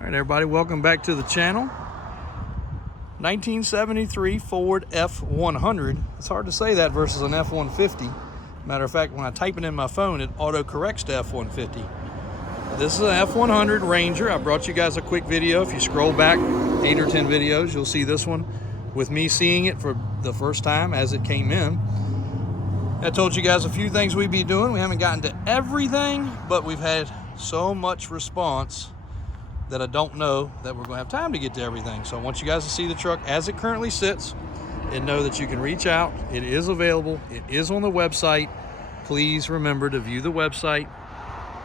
All right, everybody, welcome back to the channel. 1973 Ford F100. It's hard to say that versus an F150. Matter of fact, when I type it in my phone, it auto-corrects to F150. This is an F100 Ranger. I brought you guys a quick video. If you scroll back 8 or 10 videos, you'll see this one with me seeing it for the first time as it came in. I told you guys a few things we'd be doing. We haven't gotten to everything, but we've had so much response that I don't know that we're going to have time to get to everything. So I want you guys to see the truck as it currently sits and know that you can reach out. It is available. It is on the website. Please remember to view the website,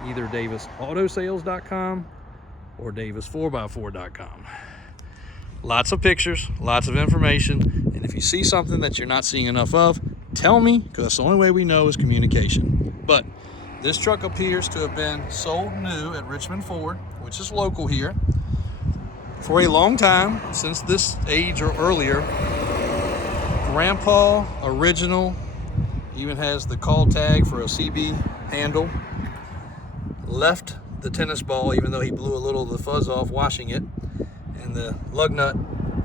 either davisautosales.com or davis4x4.com. Lots of pictures, lots of information. And if you see something that you're not seeing enough of, tell me, because that's the only way we know is communication. But this truck appears to have been sold new at Richmond Ford, which is local here, for a long time, since this age or earlier. Grandpa original, even has the call tag for a CB handle. Left the tennis ball, even though he blew a little of the fuzz off washing it, and the lug nut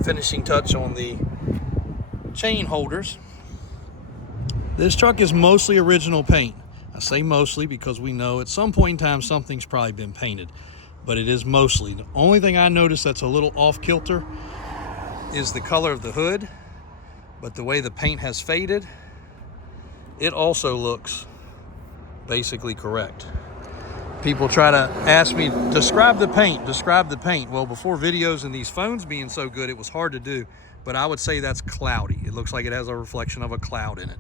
finishing touch on the chain holders. This truck is mostly original paint. I say mostly because we know at some point in time something's probably been painted, but it is mostly. The only thing I noticed that's a little off kilter is the color of the hood, but the way the paint has faded, it also looks basically correct. People try to ask me, describe the paint. Well, before videos and these phones being so good, it was hard to do, but I would say that's cloudy. It looks like it has a reflection of a cloud in it.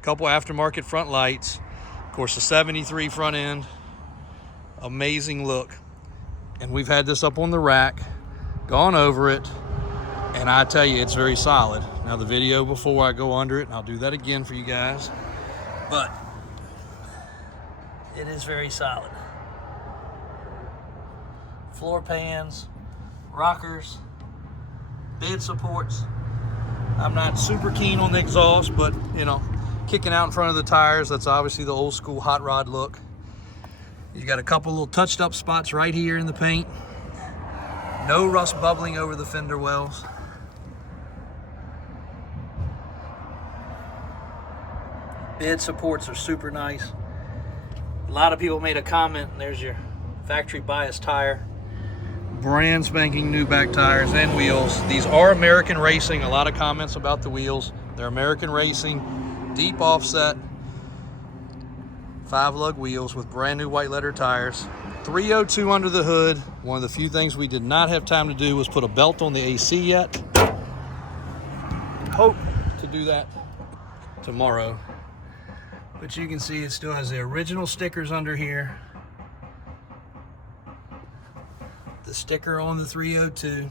Couple aftermarket front lights, of course the 73 front end, amazing look. And we've had this up on the rack, gone over it, and I tell you, it's very solid. Now the video before I go under it, and I'll do that again for you guys, but it is very solid. Floor pans, rockers, bed supports. I'm not super keen on the exhaust, but you know, kicking out in front of the tires, that's obviously the old school hot rod look. You got a couple little touched up spots right here in the paint. No rust bubbling over the fender wells. Bed supports are super nice. A lot of people made a comment, and there's your factory bias tire. Brand spanking new back tires and wheels. These are American Racing. A lot of comments about the wheels. They're American Racing, deep offset, 5-lug wheels with brand new white letter tires. 302 under the hood. One of the few things we did not have time to do was put a belt on the AC yet. Hope to do that tomorrow. But you can see it still has the original stickers under here. The sticker on the 302.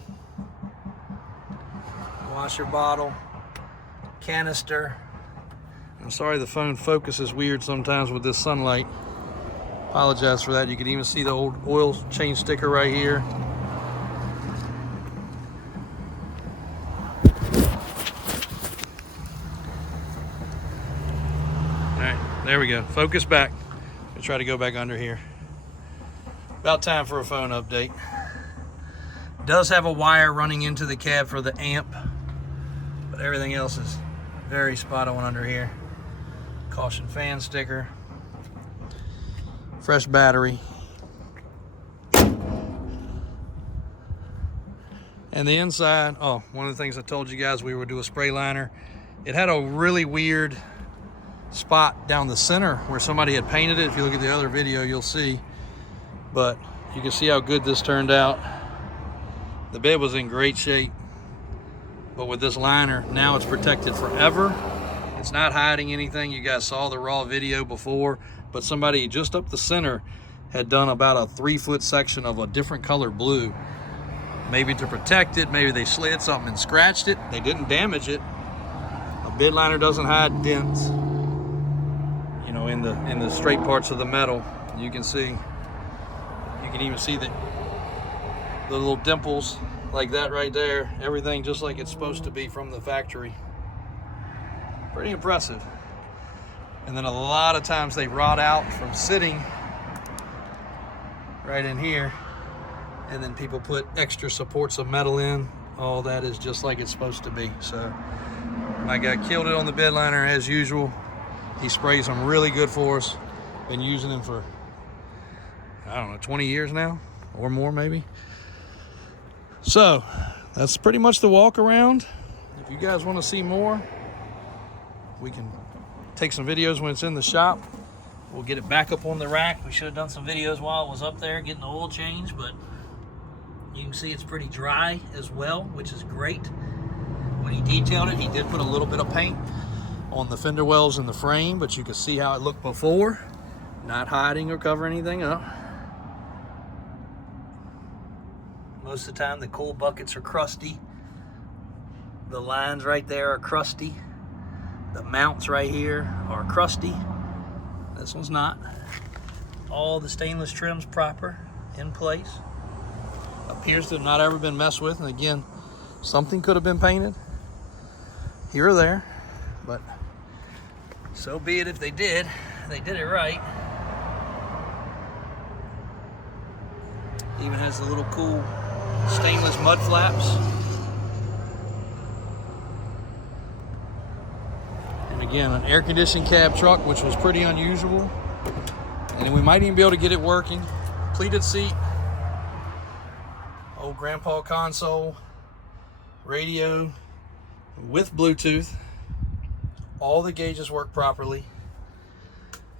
Washer bottle. Canister. I'm sorry the phone focus is weird sometimes with this sunlight. Apologize for that. You can even see the old oil change sticker right here. Alright, there we go. Focus back. I'll try to go back under here. About time for a phone update. Does have a wire running into the cab for the amp, but everything else is very spot on under here. Caution fan sticker. Fresh battery. And the inside, oh, one of the things I told you guys we would do a spray liner. It had a really weird spot down the center where somebody had painted it. If you look at the other video, you'll see. But you can see how good this turned out. The bed was in great shape, but with this liner, now it's protected forever. It's not hiding anything. You guys saw the raw video before, but somebody just up the center had done about a 3-foot section of a different color blue. Maybe to protect it, maybe they slid something and scratched it. They didn't damage it. A bed liner doesn't hide dents, you know, in the straight parts of the metal. You can even see the little dimples like that right there. Everything just like it's supposed to be from the factory. Pretty impressive. And then a lot of times they rot out from sitting right in here. and then people put extra supports of metal in. All that is just like it's supposed to be. So my guy killed it on the bed liner as usual. He sprays them really good for us. Been using them for, I don't know, 20 years now or more maybe. So that's pretty much the walk around. If you guys want to see more, we can take some videos when it's in the shop. We'll get it back up on the rack. We should have done some videos while it was up there getting the oil change, but you can see it's pretty dry as well, which is great. When he detailed it, he did put a little bit of paint on the fender wells in the frame, but you can see how it looked before, not hiding or covering anything up. Most of the time the coal buckets are crusty. The lines right there are crusty. The mounts right here are crusty. This one's not. All the stainless trim's proper, in place. Appears to have not ever been messed with. And again, something could have been painted here or there, but so be it if they did. They did it right. Even has the little cool stainless mud flaps. And again, an air-conditioned cab truck, which was pretty unusual. And we might even be able to get it working. Pleated seat. Old grandpa console. Radio with Bluetooth. All the gauges work properly.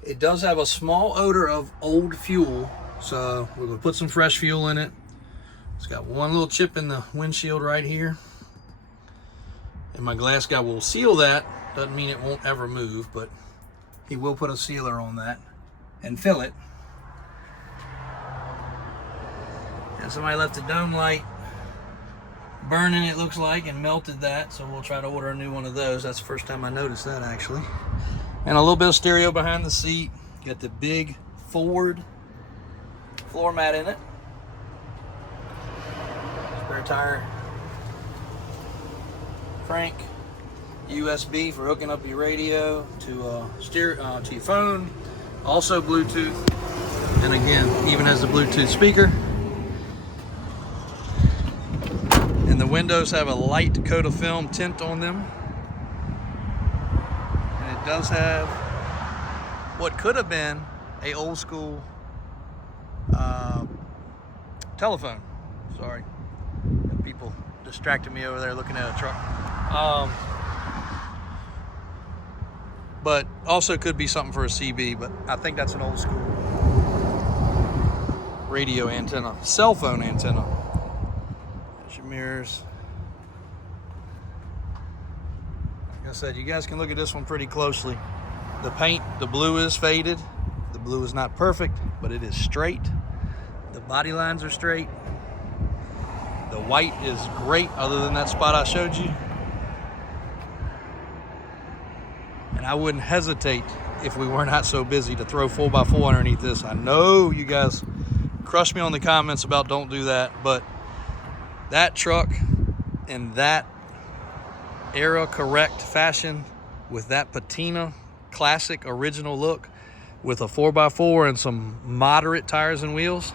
It does have a small odor of old fuel, so we're going to put some fresh fuel in it. It's got one little chip in the windshield right here. And my glass guy will seal that. Doesn't mean it won't ever move, but he will put a sealer on that and fill it. And somebody left the dome light burning, it looks like, and melted that, so we'll try to order a new one of those. That's the first time I noticed that, actually. And a little bit of stereo behind the seat. Got the big Ford floor mat in it. Spare tire crank. USB for hooking up your radio to to your phone. Also Bluetooth. And again, even has the Bluetooth speaker. And the windows have a light coat of film tint on them. And it does have what could have been a old school telephone. Sorry, people distracted me over there looking at a truck. But also could be something for a CB, but I think that's an old school radio antenna, cell phone antenna. There's your mirrors. Like I said, you guys can look at this one pretty closely. The paint, the blue is faded. The blue is not perfect, but it is straight. The body lines are straight. The white is great, other than that spot I showed you. And I wouldn't hesitate, if we were not so busy, to throw 4x4 underneath this. I know you guys crush me on the comments about don't do that, but that truck in that era correct fashion with that patina classic original look with a 4x4 and some moderate tires and wheels,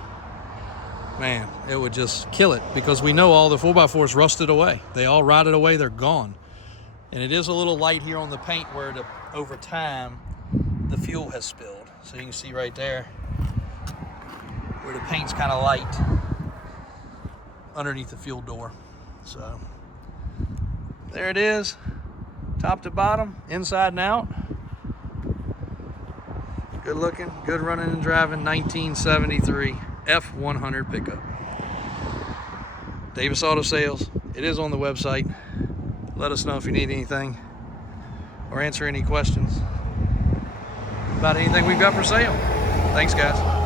man, it would just kill it, because we know all the 4x4s rusted away. They all rotted away, they're gone. And it is a little light here on the paint where over time the fuel has spilled. So you can see right there where the paint's kind of light underneath the fuel door. So there it is, top to bottom, inside and out. Good looking, good running and driving 1973 F100 pickup. Davis Auto Sales. It is on the website. Let us know if you need anything or answer any questions about anything we've got for sale. Thanks, guys.